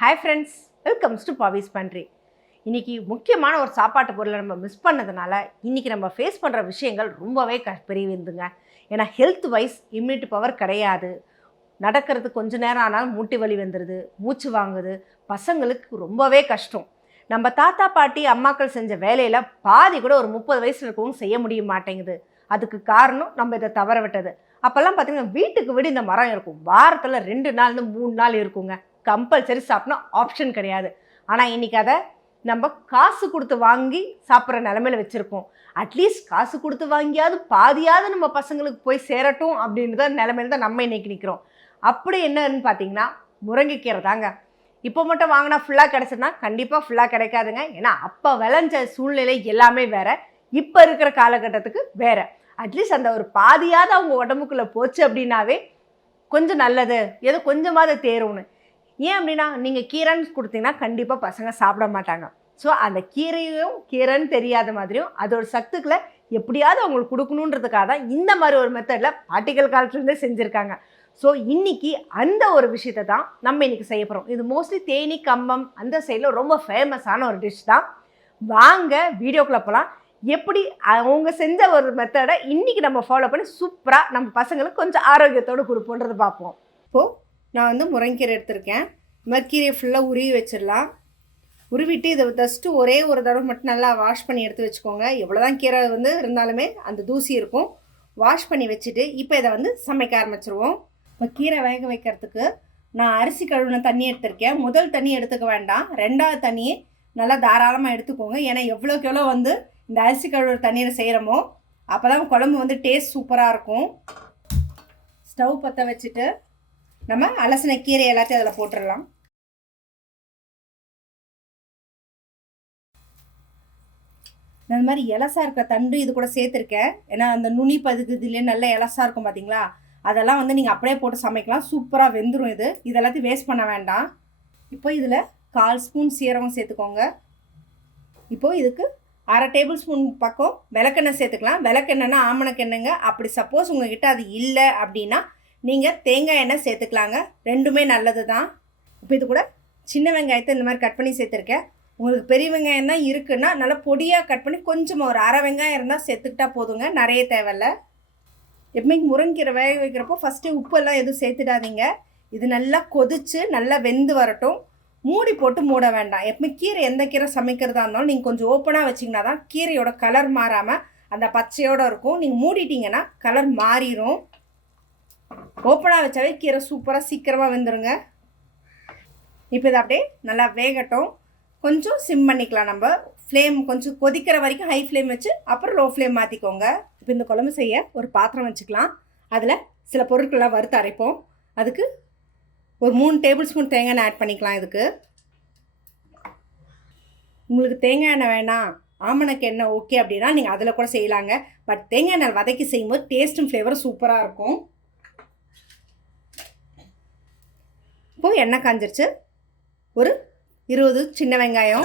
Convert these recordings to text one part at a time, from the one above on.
Hi friends welcomes to Pavi's pantry இன்னைக்கு முக்கியமான ஒரு சாப்பாட்டு பொருளை நம்ம மிஸ் பண்ணதுனால இன்றைக்கி நம்ம ஃபேஸ் பண்ணுற விஷயங்கள் ரொம்பவே க பெரிய பெரியதுங்க ஏன்னா ஹெல்த் வைஸ் இம்யூனிட்டி பவர் கிடையாது. நடக்கிறது கொஞ்ச நேரம் ஆனாலும் மூட்டு வலி வந்துடுது மூச்சு வாங்குது பசங்களுக்கு ரொம்பவே கஷ்டம். நம்ம தாத்தா பாட்டி அம்மாக்கள் செஞ்ச வேலையில் பாதி கூட ஒரு முப்பது வயசில் இருக்கவும் செய்ய முடிய மாட்டேங்குது. அதுக்கு காரணம் நம்ம இதை தவற விட்டது அப்போல்லாம் பார்த்தீங்கன்னா வீட்டுக்கு வீடு இந்த மரம் இருக்கும். வாரத்தில் ரெண்டு நாள்னு மூணு நாள் இருக்குங்க. கம்பல்சரி சாப்பிட்னா ஆப்ஷன் கிடையாது. ஆனால் இன்றைக்கி அதை நம்ம காசு கொடுத்து வாங்கி சாப்பிட்ற நிலமையில வச்சுருக்கோம். அட்லீஸ்ட் காசு கொடுத்து வாங்கியாவது பாதியாவது நம்ம பசங்களுக்கு போய் சேரட்டும் அப்படின்றத நிலமையில தான் நம்ம இன்னைக்கு நிற்கிறோம் அப்படி என்னன்னு பார்த்தீங்கன்னா முருங்கைக்கீரை தாங்க. இப்போ மட்டும் வாங்கினா ஃபுல்லாக கிடச்சதுன்னா கண்டிப்பாக ஃபுல்லாக கிடைக்காதுங்க. ஏன்னா அப்போ விளைஞ்ச சூழ்நிலை எல்லாமே வேறு. இப்போ இருக்கிற காலகட்டத்துக்கு வேற. அட்லீஸ்ட் அந்த ஒரு பாதியாவது அவங்க உடம்புக்குள்ளே போச்சு அப்படின்னாவே கொஞ்சம் நல்லது. ஏதோ கொஞ்சமாவது தேரும்னு. ஏன் அப்படின்னா நீங்கள் கீரைன்னு கொடுத்தீங்கன்னா கண்டிப்பாக பசங்க சாப்பிட மாட்டாங்க. ஸோ அந்த கீரையும் கீரைன்னு தெரியாத மாதிரியும் அதோட சத்துக்களை எப்படியாவது அவங்களுக்கு கொடுக்கணுன்றதுக்காக தான் இந்த மாதிரி ஒரு மெத்தடில் பாட்டிகள் காலத்துலேருந்தே செஞ்சுருக்காங்க. ஸோ இன்னைக்கு அந்த ஒரு விஷயத்தை தான் நம்ம இன்னைக்கு செய்ய போகிறோம் இது மோஸ்ட்லி தேனி கம்பம் அந்த சைடில் ரொம்ப ஃபேமஸான ஒரு டிஷ் தான். வாங்க வீடியோக்குள்ளே போகலாம் எப்படி அவங்க செஞ்ச ஒரு மெத்தடை இன்றைக்கி நம்ம ஃபாலோ பண்ணி சூப்பராக நம்ம பசங்களுக்கு கொஞ்சம் ஆரோக்கியத்தோடு கொடுப்போன்றது பார்ப்போம். இப்போது நான் வந்து முருங்கீரை எடுத்திருக்கேன். இந்த கீரையை ஃபுல்லாக உருவி வச்சிடலாம். உருவிட்டு இதை ஜஸ்ட்டு ஒரே ஒரு தடவை மட்டும் நல்லா வாஷ் பண்ணி எடுத்து வச்சுக்கோங்க. எவ்வளோ தான் கீரை வந்து இருந்தாலுமே அந்த தூசி இருக்கும். வாஷ் பண்ணி வச்சுட்டு இப்போ இதை வந்து சமைக்க ஆரம்பிச்சிருவோம். இப்போ கீரை வேக வைக்கிறதுக்கு நான் அரிசி கழுவுன தண்ணி எடுத்திருக்கேன். முதல் தண்ணி எடுத்துக்க வேண்டாம். ரெண்டாவது தண்ணியை நல்லா தாராளமாக எடுத்துக்கோங்க. ஏன்னா எவ்வளோக்கு எவ்வளோ வந்து இந்த அரிசி கழுவுற தண்ணீரை செய்கிறோமோ அப்போ தான் குழம்பு வந்து டேஸ்ட் சூப்பராக இருக்கும். ஸ்டவ் பற்ற வச்சுட்டு நம்ம அலசின கீரை எல்லாத்தையும் அதில் போட்டுடலாம் நான் இந்த மாதிரி இலசா இருக்க தண்டு இது கூட சேர்த்துருக்கேன். ஏன்னா அந்த நுனி பதுக்குதுலேயே நல்ல இலசா இருக்கும் பார்த்தீங்களா அதெல்லாம் வந்து நீங்கள் அப்படியே போட்டு சமைக்கலாம். சூப்பராக வெந்துடும் இது. இதெல்லாத்தையும் வேஸ்ட் பண்ண வேண்டாம். இப்போ இதில் கால் ஸ்பூன் சீரகம் சேர்த்துக்கோங்க. இப்போது இதுக்கு அரை டேபிள் ஸ்பூன் பக்கம் விளக்கெண்ணெய் சேர்த்துக்கலாம். விளக்கெண்ணெய்னா ஆமணக்கெண்ணெய்ங்க அப்படி சப்போஸ் உங்ககிட்ட அது இல்லை அப்படின்னா நீங்கள் தேங்காய் எண்ணெய் சேர்த்துக்கலாங்க. ரெண்டுமே நல்லது தான் இப்போ இது கூட சின்ன வெங்காயத்தை இந்த மாதிரி கட் பண்ணி சேர்த்துருக்கேன். உங்களுக்கு பெரிய வெங்காயம் தான் இருக்குன்னா நல்லா பொடியாக கட் பண்ணி கொஞ்சம் ஒரு அரை வெங்காயம் இருந்தால் சேர்த்துக்கிட்டா போதுங்க. நிறைய தேவையில்ல. எப்பவுமே முருங்கீரை வேக வைக்கிறப்போ ஃபஸ்ட்டு உப்பெல்லாம் எதுவும் சேர்த்துடாதீங்க. இது நல்லா கொதித்து நல்லா வெந்து வரட்டும். மூடி போட்டு மூட வேண்டாம். எப்பவுமே கீரை எந்த கீரை சமைக்கிறதா இருந்தாலும் நீங்கள் கொஞ்சம் ஓப்பனாக வச்சிங்கன்னா தான் கீரையோட கலர் மாறாமல் அந்த பச்சையோடு இருக்கும். நீங்கள் மூடிட்டீங்கன்னா கலர் மாறிடும் ஓப்பனாக வச்சாவே கீரை சூப்பராக சீக்கிரமாக வெந்துடுங்க இப்போ இதை அப்படியே நல்லா வேகட்டும். கொஞ்சம் சிம் பண்ணிக்கலாம் நம்ம. ஃப்ளேம் கொஞ்சம் கொதிக்கிற வரைக்கும் ஹை ஃப்ளேம் வச்சு அப்புறம் லோ ஃப்ளேம் மாற்றிக்கோங்க இப்போ இந்த குழம்பு செய்ய ஒரு பாத்திரம் வச்சுக்கலாம். அதில் சில பொருட்கள்லாம் வறுத்து அரைப்போம். அதுக்கு ஒரு மூணு டேபிள் ஸ்பூன் தேங்காய் எண்ணெய் ஆட் பண்ணிக்கலாம் இதுக்கு. உங்களுக்கு தேங்காய் எண்ணெய் வேணாம். ஆமணக்கு எண்ணெய் ஓகே அப்படின்னா நீங்கள் அதில் கூட செய்யலாங்க. பட் தேங்காய் எண்ணெய் வதக்கி செய்யும்போது டேஸ்ட்டும் ஃப்ளேவரும் சூப்பராக இருக்கும். இப்போது எண்ணெய் காஞ்சிருச்சு. ஒரு இருபது சின்ன வெங்காயம்.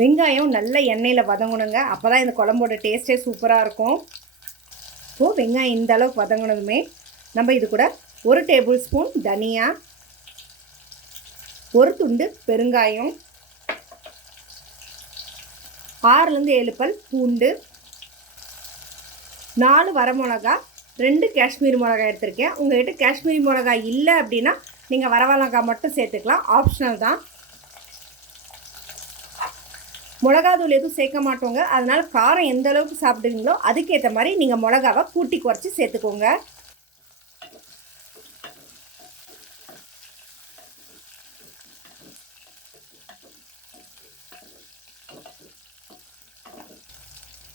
வெங்காயம் நல்ல எண்ணெயில் வதங்கணுங்க. அப்போ தான் இந்த குழம்போட டேஸ்ட்டே சூப்பராக இருக்கும். இப்போது வெங்காயம் இந்த அளவுக்கு வதங்கினதுமே நம்ம இது கூட ஒரு டேபிள் ஸ்பூன் தனியா ஒரு துண்டு பெருங்காயம். ஆறுலேருந்து ஏழு பல் பூண்டு நாலு வரமிளகா ரெண்டு காஷ்மீரி மிளகா எடுத்திருக்கேன். உங்கள்கிட்ட காஷ்மீரி மிளகா இல்லை அப்படின்னா நீங்கள் வரமிளகா மட்டும் சேர்த்துக்கலாம். ஆப்ஷனல் தான். மிளகாத்தூள் எதுவும் சேர்க்க மாட்டோங்க. அதனால் காரம் எந்த அளவுக்கு சாப்பிடுவீங்களோ அதுக்கேற்ற மாதிரி நீங்கள் மிளகாவை கூட்டி குறைச்சி சேர்த்துக்கோங்க.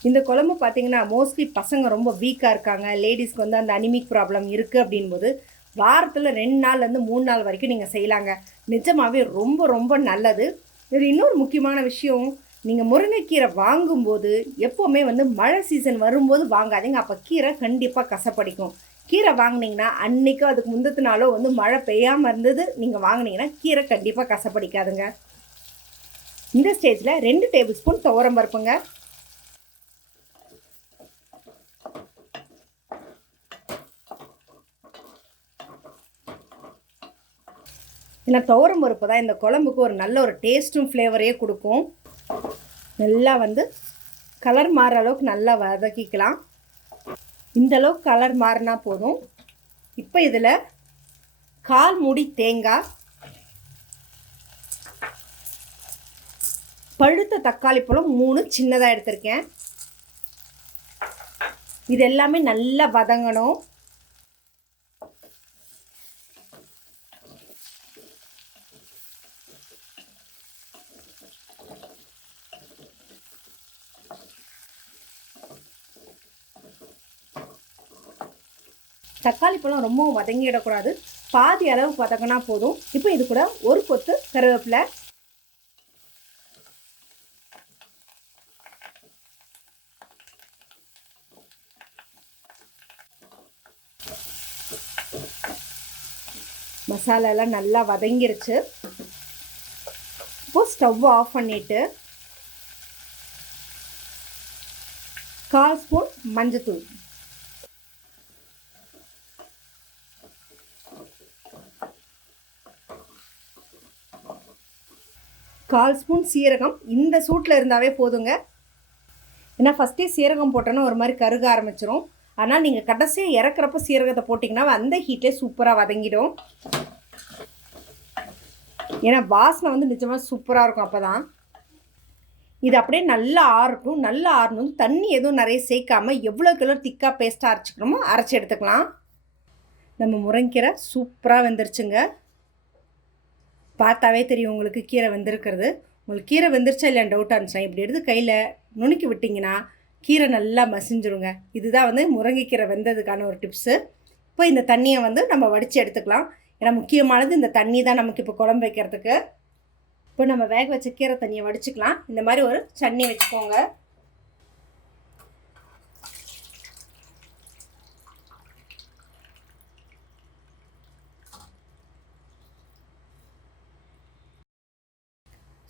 இந்த குழம்பு பார்த்தீங்கன்னா மோஸ்ட்லி பசங்க ரொம்ப வீக்காக இருக்காங்க. லேடிஸ்க்கு வந்து அந்த அனிமிக் ப்ராப்ளம் இருக்குது அப்படின்போது வாரத்தில் ரெண்டு நாள்லேருந்து மூணு நாள் வரைக்கும் நீங்கள் செய்யலாங்க. நிஜமாகவே ரொம்ப ரொம்ப நல்லது. இது இன்னொரு முக்கியமான விஷயம் நீங்கள் முருங்கைக்கீரை வாங்கும்போது எப்போவுமே வந்து மழை சீசன் வரும்போது வாங்காதீங்க. அப்போ கீரை கண்டிப்பாக கசப்படிக்கும். கீரை வாங்கினீங்கன்னா அன்றைக்கோ அதுக்கு முந்தத்து நாளோ வந்து மழை பெய்யாமல் இருந்தது. நீங்கள் வாங்கினீங்கன்னா கீரை கண்டிப்பாக கசப்படிக்காதுங்க. இந்த ஸ்டேஜில் ரெண்டு டேபிள் ஸ்பூன் துவரம் பருப்புங்க. ஏன்னா துவரம் பருப்பு தான். இந்த குழம்புக்கு ஒரு நல்ல ஒரு டேஸ்ட்டும் ஃப்ளேவரையே கொடுக்கும். நல்லா வந்து கலர் மாறுற அளவுக்கு நல்லா வதக்கிக்கலாம். இந்த அளவுக்கு கலர் மாறினா போதும். இப்போ இதில் கால் மூடி தேங்காய் பழுத்த தக்காளி பழம் மூணு சின்னதாக எடுத்திருக்கேன். இது எல்லாமே நல்லா வதங்கணும். தக்காளி பழம் ரொம்ப வதங்கிடக்கூடாது. பாதி அளவு வதங்கினா போதும். இப்போ இது கூட ஒரு கொத்து கருவேப்பிலை. மசாலாலாம் நல்லா வதங்கிருச்சு. இப்போ ஸ்டவ் ஆஃப் பண்ணிவிட்டு கால் ஸ்பூன் மஞ்சத்தூள். கால் ஸ்பூன் சீரகம் இந்த சூட்டில் இருந்தாவே போதுங்க. ஏன்னா ஃபஸ்ட்டே சீரகம் போட்டோன்னா ஒரு மாதிரி கருக ஆரம்பிச்சிரும். ஆனால் நீங்கள் கடைசியாக இறக்குறப்ப சீரகத்தை போட்டிங்கன்னா அந்த ஹீட்டே சூப்பராக வதங்கிடும். ஏன்னா வாசனை வந்து நிஜமாக சூப்பராக இருக்கும் அப்போ தான் இது அப்படியே நல்லா ஆறட்டும். நல்லா ஆறணும். தண்ணி எதுவும் நிறைய சேர்க்காம எவ்வளோ கிலோ திக்காக பேஸ்ட்டாக அரைச்சிக்கணுமோ அரைச்சி எடுத்துக்கலாம். நம்ம முருங்கீரை சூப்பராக வெந்துருச்சுங்க. பார்த்தாவே தெரியும் உங்களுக்கு கீரை வெந்திருக்கிறது. உங்களுக்கு கீரை வெந்துருச்சா இல்லை டவுட்டாக இருந்துச்சுன்னா இப்படி எடுத்து கையில் நுணுக்கி விட்டிங்கன்னா கீரை நல்லா மசிஞ்சிருங்க. இதுதான் வந்து முருங்கைக்கீரை வெந்ததுக்கான ஒரு டிப்ஸு இப்போ இந்த தண்ணியை வந்து நம்ம வடித்து எடுத்துக்கலாம். ஏன்னா முக்கியமானது இந்த தண்ணி தான் நமக்கு இப்போ குழம்பு வைக்கிறதுக்கு. இப்போ நம்ம வேக வச்ச கீரை தண்ணியை வடிச்சுக்கலாம். இந்த மாதிரி ஒரு சன்னி வச்சுக்கோங்க.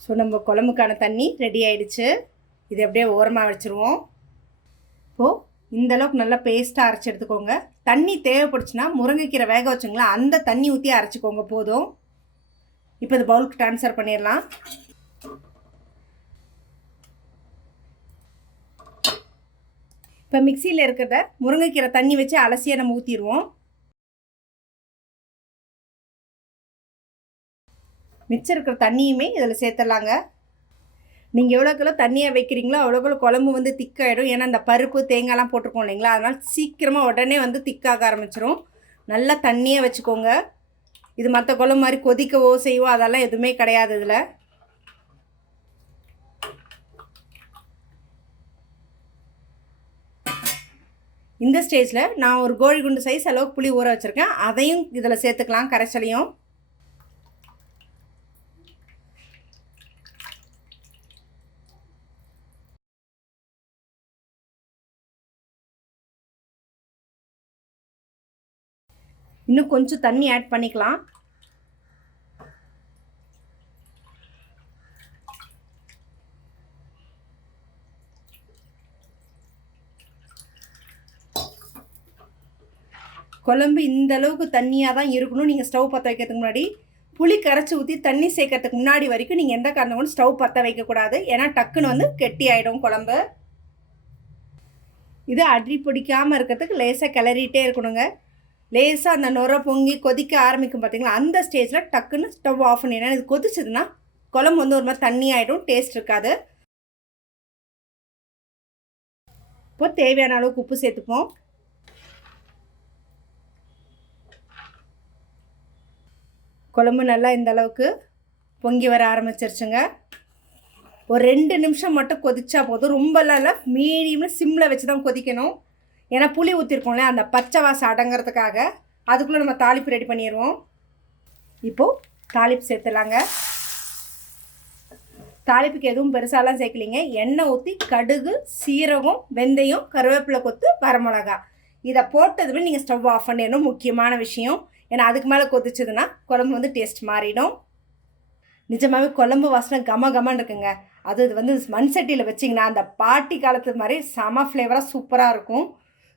ஸோ நம்ம குழம்புக்கான தண்ணி ரெடி ஆயிடுச்சு. இது அப்படியே ஓரமாக வச்சுருவோம். இப்போது இந்த அளவுக்கு நல்லா பேஸ்ட்டாக அரைச்சி எடுத்துக்கோங்க. தண்ணி தேவைப்படுச்சுன்னா முருங்கைக்கீரை வேக வச்சுங்களா அந்த தண்ணி ஊற்றி அரைச்சிக்கோங்க போதும். இப்போ இது பவுலுக்கு ட்ரான்ஸ்ஃபர் பண்ணிடலாம். இப்போ மிக்சியில் இருக்கிறத முருங்கைக்கீரை தண்ணி வச்சு அலசியை நம்ம ஊற்றிடுவோம் மிச்சம் இருக்கிற தண்ணியுமே இதில் சேர்த்துடலாங்க. நீங்கள் எவ்வளோக்கெவ்வளோ தண்ணியாக வைக்கிறீங்களோ அவ்வளோக்குள்ள குழம்பு வந்து திக்காயிடும் ஏன்னா அந்த பருப்பு தேங்காய்லாம் போட்டிருக்கோம் இல்லைங்களா? அதனால் சீக்கிரமாக உடனே வந்து திக்காக ஆரம்பிச்சிரும். நல்லா தண்ணியாக வச்சுக்கோங்க. இது மற்ற குழம்பு மாதிரி கொதிக்கவோ செய்வோ அதெல்லாம் எதுவுமே கிடையாது இதில். இந்த ஸ்டேஜில் நான் ஒரு கோழி குண்டு சைஸ் அளவுக்கு புளி ஊற வச்சுருக்கேன். அதையும் இதில் சேர்த்துக்கலாம் கரைச்சலையும் இன்னும் கொஞ்சம் தண்ணி ஆட் பண்ணிக்கலாம். குழம்பு இந்த அளவுக்கு தண்ணியாக தான் இருக்கணும். நீங்கள் ஸ்டவ் பற்ற வைக்கிறதுக்கு முன்னாடி புளி கரைச்சி ஊற்றி தண்ணி சேர்க்கறதுக்கு முன்னாடி வரைக்கும் நீங்கள் எந்த காரணம் கூட ஸ்டவ் பற்ற வைக்கக்கூடாது. ஏன்னா டக்குன்னு வந்து கெட்டி ஆகிடும் குழம்பு. இது அடி பிடிக்காமல் இருக்கிறதுக்கு லேசாக கிளறிட்டே இருக்கணுங்க. லேசாக அந்த நுர பொங்கி கொதிக்க ஆரம்பிக்கும் பார்த்தீங்களா அந்த ஸ்டேஜில் டக்குன்னு ஸ்டவ் ஆஃப் பண்ணிடணும் இது கொதிச்சதுன்னா குழம்பு வந்து ஒரு மாதிரி தண்ணி ஆகிடும் டேஸ்ட் இருக்காது. இப்போ தேவையான அளவுக்கு உப்பு சேர்த்துப்போம். குழம்பு நல்லா இந்த அளவுக்கு பொங்கி வர ஆரம்பிச்சிருச்சுங்க. ஒரு ரெண்டு நிமிஷம் மட்டும் கொதிச்சா போதும். ரொம்பலாம் இல்லை. மீடியமில் சிம்மில் வச்சு தான் கொதிக்கணும். ஏன்னா புளி ஊற்றிருக்கோம்ல அந்த பச்சை வாசம் அடங்கிறதுக்காக அதுக்குள்ளே நம்ம தாளிப்பு ரெடி பண்ணிடுவோம் இப்போது தாளிப்பு சேர்த்துலாங்க தாளிப்புக்கு எதுவும் பெருசாலாம் சேர்க்கலிங்க. எண்ணெய் ஊற்றி கடுகு சீரகம் வெந்தயம் கருவேப்பிலை கொத்து வரமிளகா. இதை போட்டதுமே நீங்கள் ஸ்டவ் ஆஃப் பண்ணிடணும் முக்கியமான விஷயம். ஏன்னா அதுக்கு மேலே கொதிச்சதுன்னா குழம்பு வந்து டேஸ்ட் மாறிடும். நிஜமாகவே குழம்பு வாசனை கம கமன்னு இருக்குங்க. அது இது வந்து மண் சட்டியில் வச்சிங்கன்னா அந்த பாட்டி காலத்து மாதிரி செம ஃப்ளேவராக சூப்பராக இருக்கும்.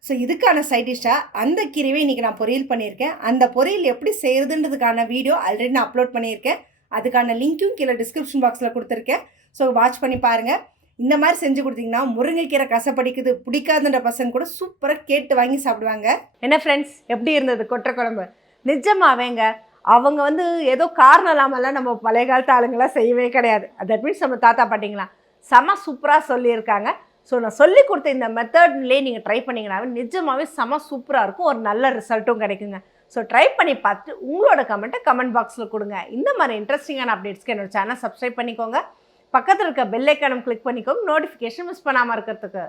ஸோ இதுக்கான சைட் டிஷ்ஷாக அந்த கீரைவை இன்றைக்கி நான் பொரியல் பண்ணியிருக்கேன். அந்த பொரியல் எப்படி செய்கிறதுன்றதுக்கான வீடியோ ஆல்ரெடி நான் அப்லோட் பண்ணியிருக்கேன். அதுக்கான லிங்க்கும் கீழே டிஸ்கிரிப்ஷன் பாக்ஸில் கொடுத்துருக்கேன். ஸோ வாட்ச் பண்ணி பாருங்கள் இந்த மாதிரி செஞ்சு கொடுத்தீங்கன்னா முருங்கைக்கீரை கசப்படிக்குது பிடிக்காதுன்ற பசங்க கூட சூப்பராக கேட்டு வாங்கி சாப்பிடுவாங்க. என்ன ஃப்ரெண்ட்ஸ் எப்படி இருந்தது கொட்டை குழம்பு? நிஜமாவேங்க அவங்க வந்து ஏதோ காரணம் இல்லாமலாம் நம்ம பழைய காலத்து ஆளுங்களாம் செய்யவே கிடையாது. தட் மீன்ஸ் நம்ம தாத்தா பாட்டிங்களா செம சூப்பராக சொல்லியிருக்காங்க. ஸோ நான் சொல்லி கொடுத்த இந்த மெத்தட்லேயே நீங்கள் ட்ரை பண்ணிங்கனாவே நிஜமாகவே செம சூப்பராக இருக்கும். ஒரு நல்ல ரிசல்ட்டும் கிடைக்குங்க. ஸோ ட்ரை பண்ணி பார்த்துட்டு உங்களோட கமெண்ட்டை கமெண்ட் பாக்ஸில் கொடுங்க. இந்த மாதிரி இன்ட்ரெஸ்டிங்கான அப்டேட்ஸ்க்கு என்னோட சேனல் சப்ஸ்கிரைப் பண்ணிக்கோங்க. பக்கத்தில் இருக்க பெல் ஐக்கானம் கிளிக் பண்ணிக்கோங்க. நோட்டிஃபிகேஷன் மிஸ் பண்ணாமல் இருக்கிறதுக்கு.